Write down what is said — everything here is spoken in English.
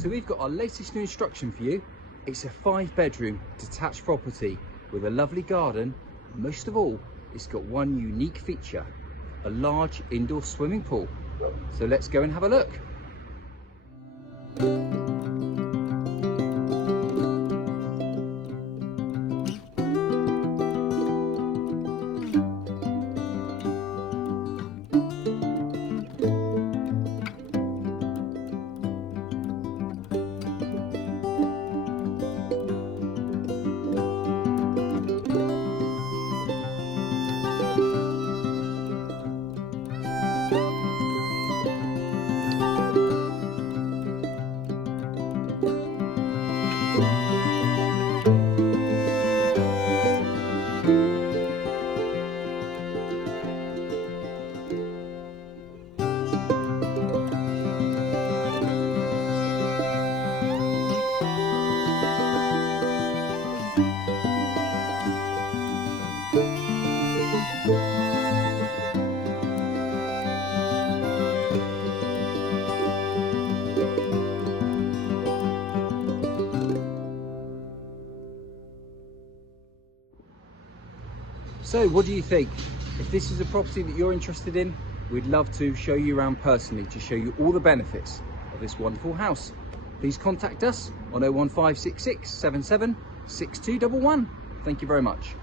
So we've got our latest new instruction for you. It's a 5-bedroom detached property with a lovely garden. Most of all, it's got one unique feature, a large indoor swimming pool. So let's go and have a look. So what do you think? If this is a property that you're interested in, we'd love to show you around personally to show you all the benefits of this wonderful house. Please contact us on 01566 77 6211. Thank you very much.